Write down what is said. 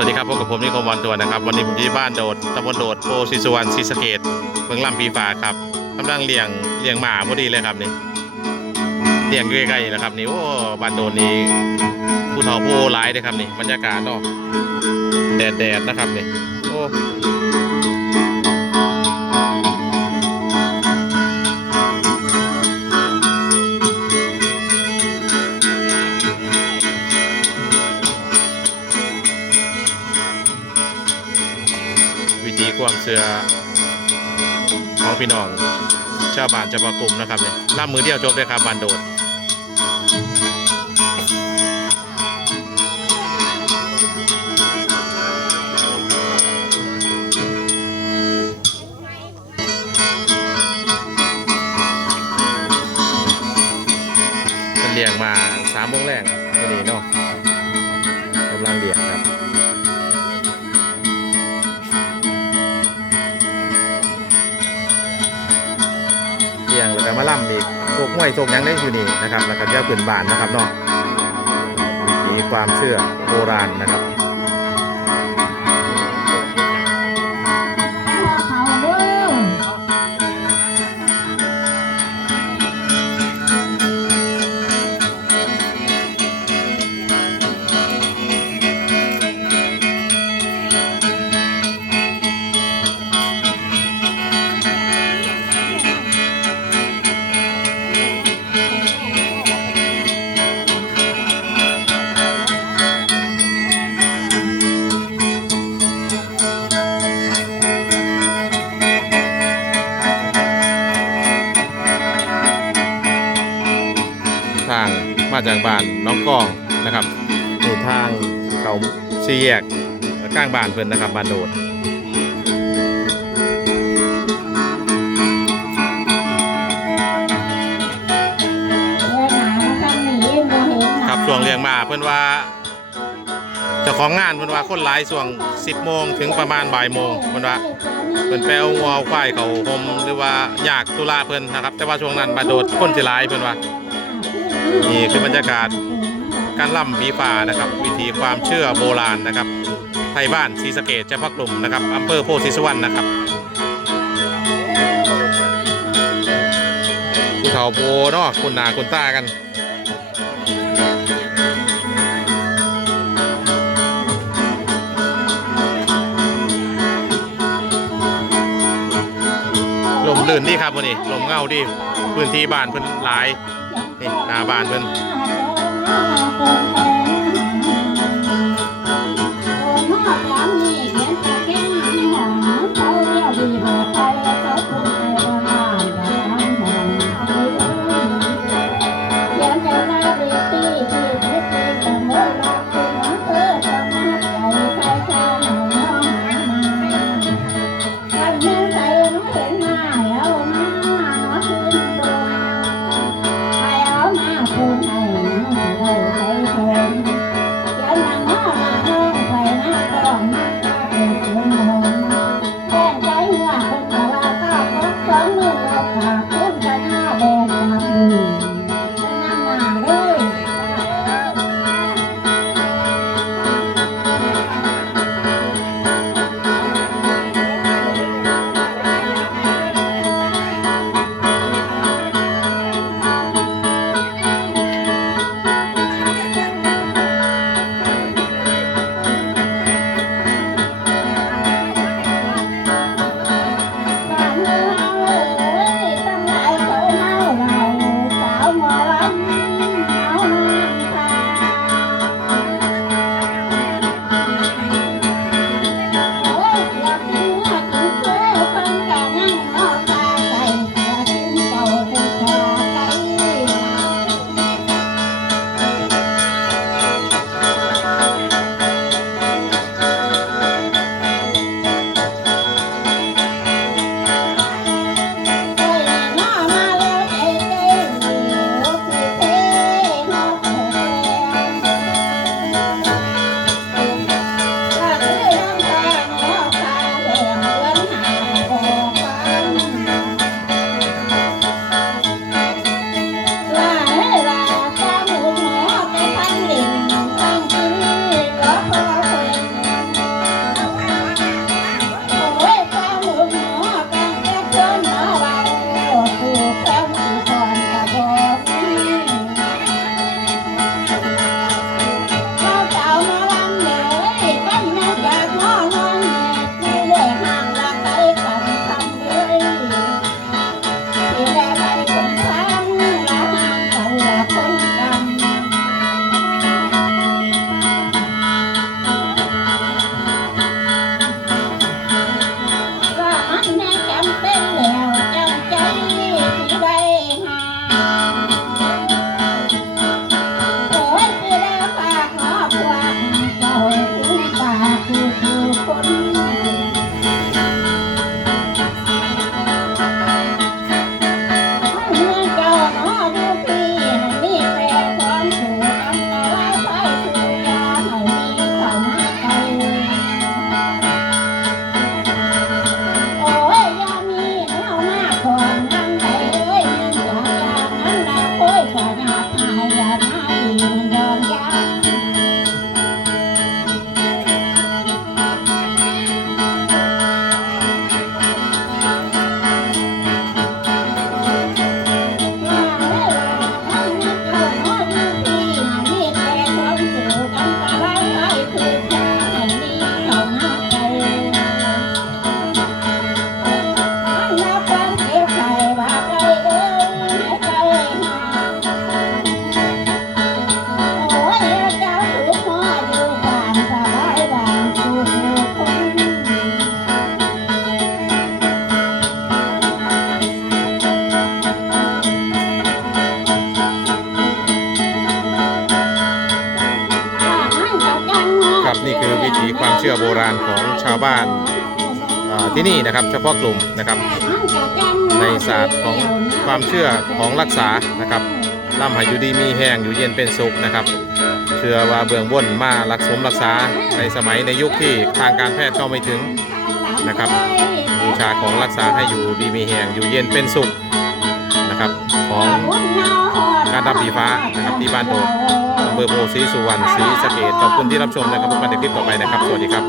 สวัสดีครับพบกับผมนิคมวันตัวนะครับวันนี้ผมที่บ้านโดดตำบลโดดโพธิสุวรรณศรีสะเกษเมืองลำปีฟ้าครับกำลังเลี้ยงหมาพอดีเลยครับนี่เลี้ยงใกล้ๆนะครับนี่โอ้บ้านโดดนี่ผู้เฒ่าผู้หลายเลยครับนี่บรรยากาศเนาะแดดนะครับนี่โอ้วิธีความเชื่อของพี่น้องชาวบ้านชาวบ้านกลุ่มนะครับเนี่ยล่ามือเดียวจบเลยครับบ้านโดดเลี้ยงมา3 โมงแรกนี่เนาะกำลังเลี้ยงครับเลี้ยงแล้วก็มาล่ำอีกโศกห้วยโศกยังได้อยู่นี่นะครับแล้วก็เจ้าปืนบานนะครับเนาะมีความเชื่อโบราณนะครับทางมาจากบ้านน้องกองนะครับในทางเขา4 แยกข้างบ้านเพื่อนนะครับบ้านโดดครับช่วงเลี้ยงมาเพื่อนว่าเจ้าของงานเพื่อนว่าคนหลายช่วง10 โมงถึงประมาณบ่ายโมงเพื่อนว่าเพื่อนแปลวงัวควายเขาหมหรือว่าอยากตุลาเพื่อนนะครับแต่ว่าช่วงนั้นบ้านโดดคนสิหลายเพื่อนว่านี่คือบรรยากาศการล่ำผีป่านะครับวิธีความเชื่อโบราณนะครับไทยบ้านศรีสะเกษเจ้าพักกลุ่มนะครับอำเภอโพธิสุวรรณนะครับผู้เฒ่าโพเนาะคุณนาคุณตากันลมลื่นดีครับวันนี้ลมเงาดีพื้นที่บ้านเพิ่นหลายนี่หน้าบ้านเพิ่น นะครับนี่คือวิถีความเชื่อโบราณของชาวบ้านที่นี่นะครับเฉพาะกลุ่มนะครับในศาสตร์ของความเชื่อของรักษานะครับร่ำให้อยู่ดีมีแห้งอยู่เย็นเป็นสุขนะครับเชื่อว่าเบื้องบนมารักษารักษาในสมัยในยุคที่ทางการแพทย์เข้าไม่ถึงนะครับบูชาของรักษาให้อยู่ดีมีแห้งอยู่เย็นเป็นสุขนะครับของการทำผีฟ้านะครับที่บ้านโดดอำเภอโพธิ์ศรีสุวรรณศรีสะเกษขอบคุณที่รับชมนะครับพบกันในคลิปต่อไปนะครับสวัสดีครับ